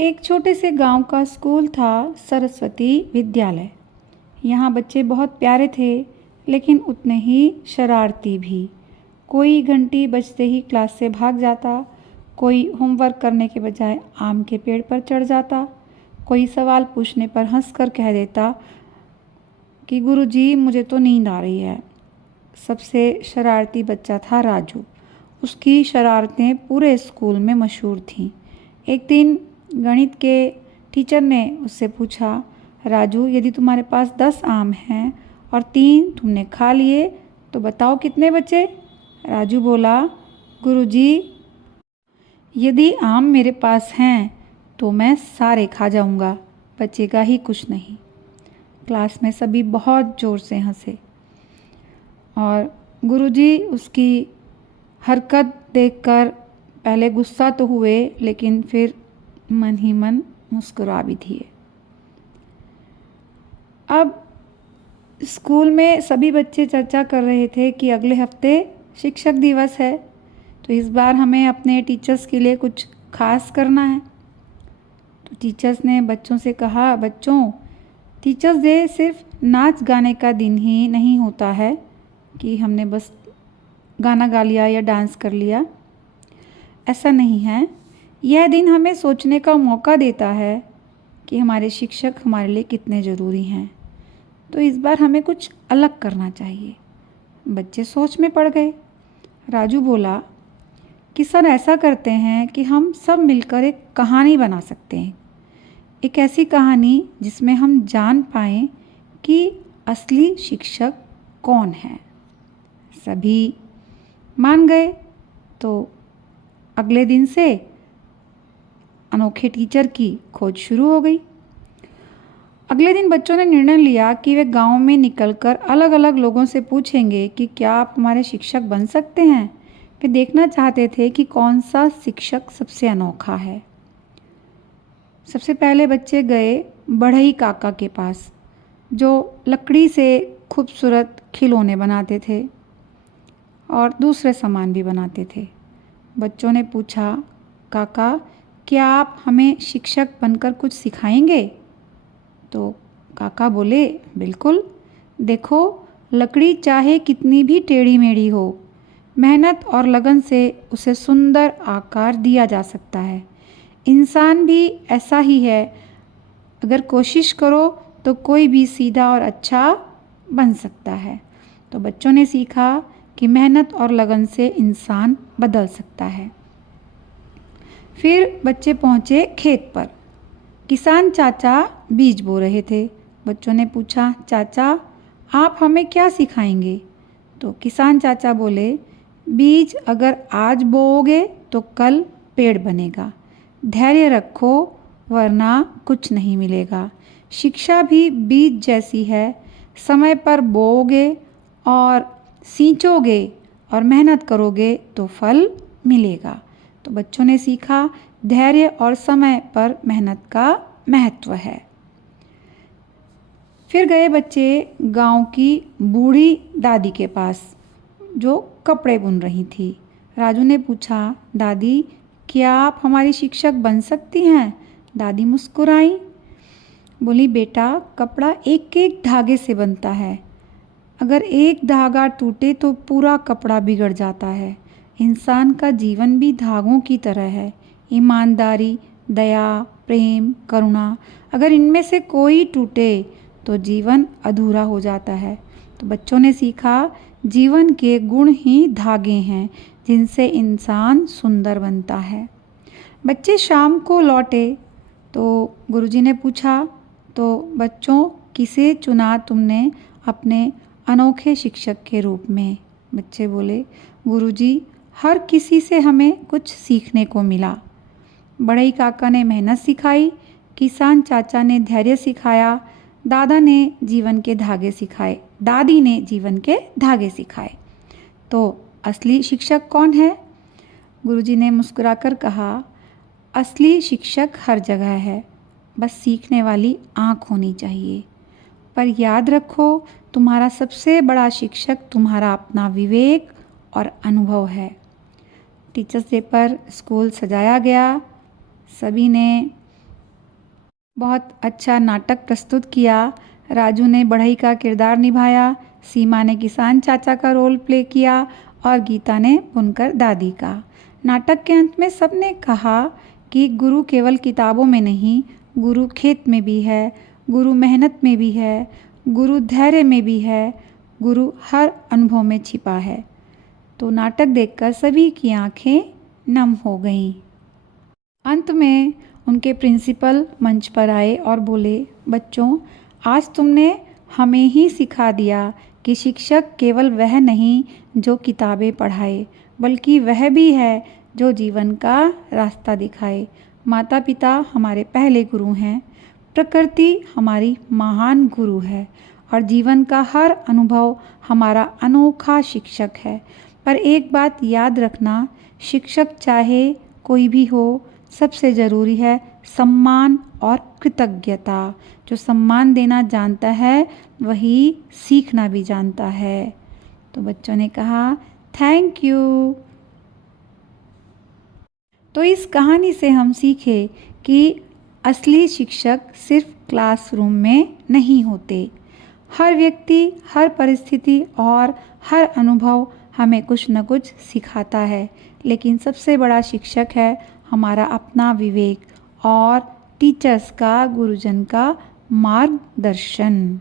एक छोटे से गांव का स्कूल था, सरस्वती विद्यालय। यहाँ बच्चे बहुत प्यारे थे, लेकिन उतने ही शरारती भी। कोई घंटी बजते ही क्लास से भाग जाता, कोई होमवर्क करने के बजाय आम के पेड़ पर चढ़ जाता, कोई सवाल पूछने पर हंसकर कह देता कि गुरुजी मुझे तो नींद आ रही है। सबसे शरारती बच्चा था राजू। उसकी शरारतें पूरे स्कूल में मशहूर थीं। एक दिन गणित के टीचर ने उससे पूछा, राजू यदि तुम्हारे पास 10 आम हैं और 3 तुमने खा लिए तो बताओ कितने बचे। राजू बोला, गुरुजी यदि आम मेरे पास हैं तो मैं सारे खा जाऊंगा, बचेगा ही कुछ नहीं। क्लास में सभी बहुत ज़ोर से हंसे और गुरुजी उसकी हरकत देखकर पहले गुस्सा तो हुए, लेकिन फिर मन ही मन मुस्कुरा भी दिए। अब स्कूल में सभी बच्चे चर्चा कर रहे थे कि अगले हफ्ते शिक्षक दिवस है, तो इस बार हमें अपने टीचर्स के लिए कुछ खास करना है। तो टीचर्स ने बच्चों से कहा, बच्चों टीचर्स डे सिर्फ नाच गाने का दिन ही नहीं होता है कि हमने बस गाना गा लिया या डांस कर लिया। ऐसा नहीं है। यह दिन हमें सोचने का मौका देता है कि हमारे शिक्षक हमारे लिए कितने ज़रूरी हैं। तो इस बार हमें कुछ अलग करना चाहिए। बच्चे सोच में पड़ गए। राजू बोला कि सर ऐसा करते हैं कि हम सब मिलकर एक कहानी बना सकते हैं। एक ऐसी कहानी जिसमें हम जान पाएँ कि असली शिक्षक कौन है। सभी मान गए। तो अगले दिन से अनोखे टीचर की खोज शुरू हो गई। अगले दिन बच्चों ने निर्णय लिया कि वे गांव में निकलकर अलग अलग लोगों से पूछेंगे कि क्या आप हमारे शिक्षक बन सकते हैं। वे देखना चाहते थे कि कौन सा शिक्षक सबसे अनोखा है। सबसे पहले बच्चे गए बढ़ई काका के पास, जो लकड़ी से खूबसूरत खिलौने बनाते थे और दूसरे सामान भी बनाते थे। बच्चों ने पूछा, काका क्या आप हमें शिक्षक बनकर कुछ सिखाएंगे। तो काका बोले, बिल्कुल। देखो लकड़ी चाहे कितनी भी टेढ़ी मेढ़ी हो, मेहनत और लगन से उसे सुंदर आकार दिया जा सकता है। इंसान भी ऐसा ही है, अगर कोशिश करो तो कोई भी सीधा और अच्छा बन सकता है। तो बच्चों ने सीखा कि मेहनत और लगन से इंसान बदल सकता है। फिर बच्चे पहुँचे खेत पर। किसान चाचा बीज बो रहे थे। बच्चों ने पूछा, चाचा आप हमें क्या सिखाएंगे। तो किसान चाचा बोले, बीज अगर आज बोओगे तो कल पेड़ बनेगा। धैर्य रखो वरना कुछ नहीं मिलेगा। शिक्षा भी बीज जैसी है, समय पर बोओगे और सींचोगे और मेहनत करोगे तो फल मिलेगा। तो बच्चों ने सीखा धैर्य और समय पर मेहनत का महत्व है। फिर गए बच्चे गांव की बूढ़ी दादी के पास, जो कपड़े बुन रही थी। राजू ने पूछा, दादी क्या आप हमारी शिक्षक बन सकती हैं। दादी मुस्कुराई, बोली, बेटा कपड़ा एक एक धागे से बनता है, अगर एक धागा टूटे तो पूरा कपड़ा बिगड़ जाता है। इंसान का जीवन भी धागों की तरह है। ईमानदारी, दया, प्रेम, करुणा, अगर इनमें से कोई टूटे तो जीवन अधूरा हो जाता है। तो बच्चों ने सीखा जीवन के गुण ही धागे हैं जिनसे इंसान सुंदर बनता है। बच्चे शाम को लौटे तो गुरुजी ने पूछा, तो बच्चों किसे चुना तुमने अपने अनोखे शिक्षक के रूप में। बच्चे बोले, गुरुजी हर किसी से हमें कुछ सीखने को मिला। बढ़ई काका ने मेहनत सिखाई, किसान चाचा ने धैर्य सिखाया, दादी ने जीवन के धागे सिखाए। तो असली शिक्षक कौन है। गुरुजी ने मुस्कुराकर कहा, असली शिक्षक हर जगह है, बस सीखने वाली आँख होनी चाहिए। पर याद रखो तुम्हारा सबसे बड़ा शिक्षक तुम्हारा अपना विवेक और अनुभव है। टीचर्स डे पर स्कूल सजाया गया। सभी ने बहुत अच्छा नाटक प्रस्तुत किया। राजू ने बढ़ई का किरदार निभाया, सीमा ने किसान चाचा का रोल प्ले किया और गीता ने बुनकर दादी का। नाटक के अंत में सबने कहा कि गुरु केवल किताबों में नहीं, गुरु खेत में भी है, गुरु मेहनत में भी है, गुरु धैर्य में भी है, गुरु हर अनुभव में छिपा है। तो नाटक देखकर सभी की आंखें नम हो गईं। अंत में उनके प्रिंसिपल मंच पर आए और बोले, बच्चों, आज तुमने हमें ही सिखा दिया कि शिक्षक केवल वह नहीं जो किताबें पढ़ाए, बल्कि वह भी है जो जीवन का रास्ता दिखाए। माता पिता हमारे पहले गुरु हैं, प्रकृति हमारी महान गुरु है और जीवन का हर अनुभव हमारा अनोखा शिक्षक है। पर एक बात याद रखना, शिक्षक चाहे कोई भी हो, सबसे ज़रूरी है सम्मान और कृतज्ञता। जो सम्मान देना जानता है वही सीखना भी जानता है। तो बच्चों ने कहा थैंक यू। तो इस कहानी से हम सीखे कि असली शिक्षक सिर्फ क्लासरूम में नहीं होते। हर व्यक्ति, हर परिस्थिति और हर अनुभव हमें कुछ न कुछ सिखाता है, लेकिन सबसे बड़ा शिक्षक है हमारा अपना विवेक और टीचर्स का, गुरुजन का मार्गदर्शन।